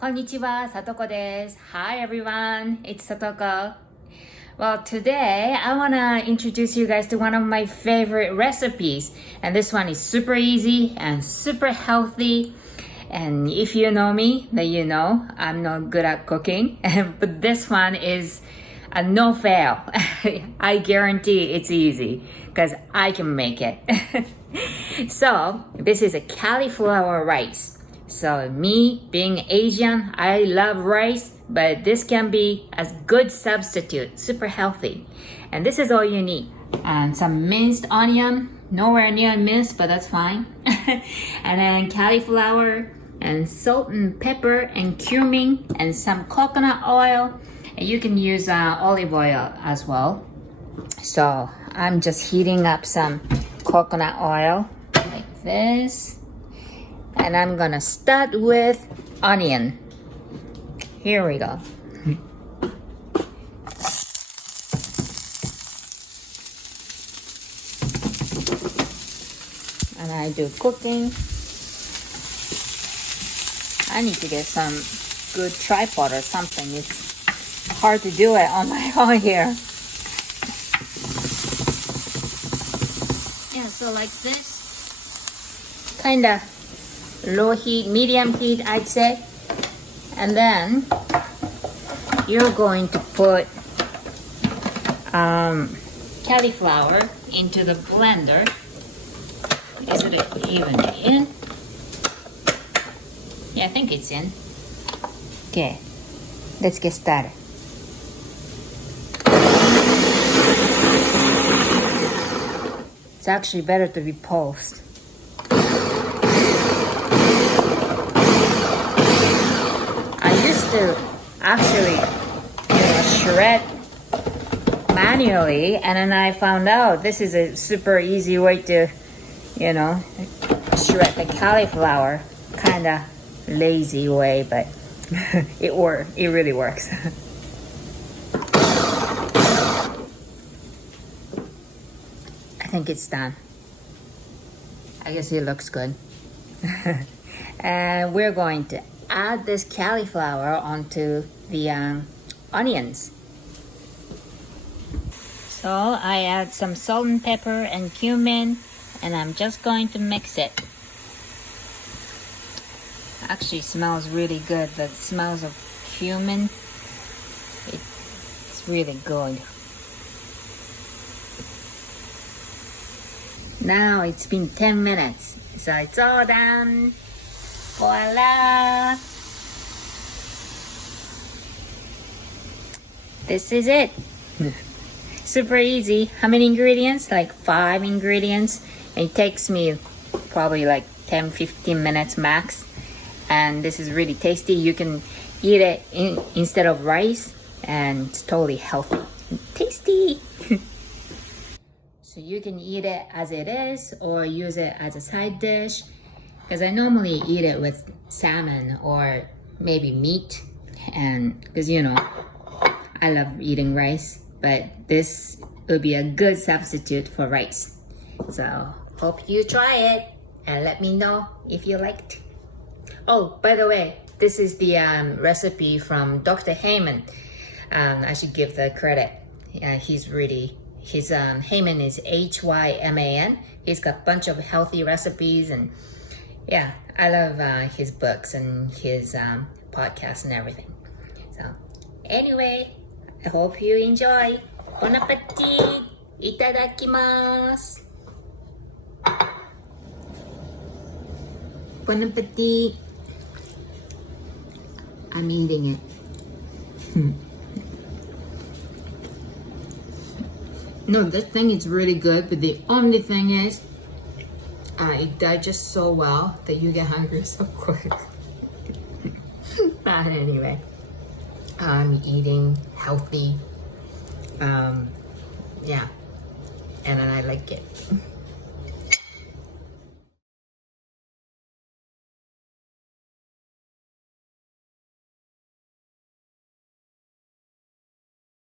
こんにちは、さとこです。Hi everyone, it's Satoko. Well, today I want to introduce you guys to one of my favorite recipes. And this one is super easy and super healthy. And if you know me, then you know I'm not good at cooking. But this one is a no fail. I guarantee it's easy because I can make it. So, this is a cauliflower rice. So me being Asian, I love rice, but this can be a good substitute, super healthy. And this is all you need. And some minced onion, nowhere near minced, but that's fine. And then cauliflower and salt and pepper and cumin and some coconut oil. And you can use olive oil as well. So I'm just heating up some coconut oil like this. And I'm gonna start with onion. Here we go. And I do cooking. I need to get some good tripod or something. It's hard to do it on my own here. Yeah, so like this. Kinda low heat, medium heat, I'd say. And then you're going to put cauliflower into the blender. Is it even in? Yeah, I think it's in. Okay, let's get started. It's actually better to be paused. To actually shred manually, and then I found out this is a super easy way to shred the cauliflower. Kind of lazy way, but it really works. I think it's done. I guess it looks good. And we're going to add this cauliflower onto the onions. So I add some salt and pepper and cumin, and I'm just going to mix it. Actually smells really good. The smells of cumin, it's really good. Now it's been 10 minutes, so it's all done. Voila! This is it. Super easy. How many ingredients? Like 5 ingredients. It takes me probably like 10-15 minutes max. And this is really tasty. You can eat it instead of rice, and it's totally healthy. Tasty! So you can eat it as it is or use it as a side dish. Because I normally eat it with salmon or maybe meat, and because I love eating rice, but this would be a good substitute for rice. So hope you try it and let me know if you liked. Oh, by the way, this is the recipe from Dr. Heyman. I should give the credit. His Heyman is Hyman. He's got a bunch of healthy recipes, and yeah, I love his books and his podcasts and everything. So anyway, I hope you enjoy. Bon appetit! Itadakimasu! Bon appetit! I'm eating it. No, this thing is really good, but the only thing is it digests so well that you get hungry so quick. But anyway, I'm eating healthy. Yeah, and I like it.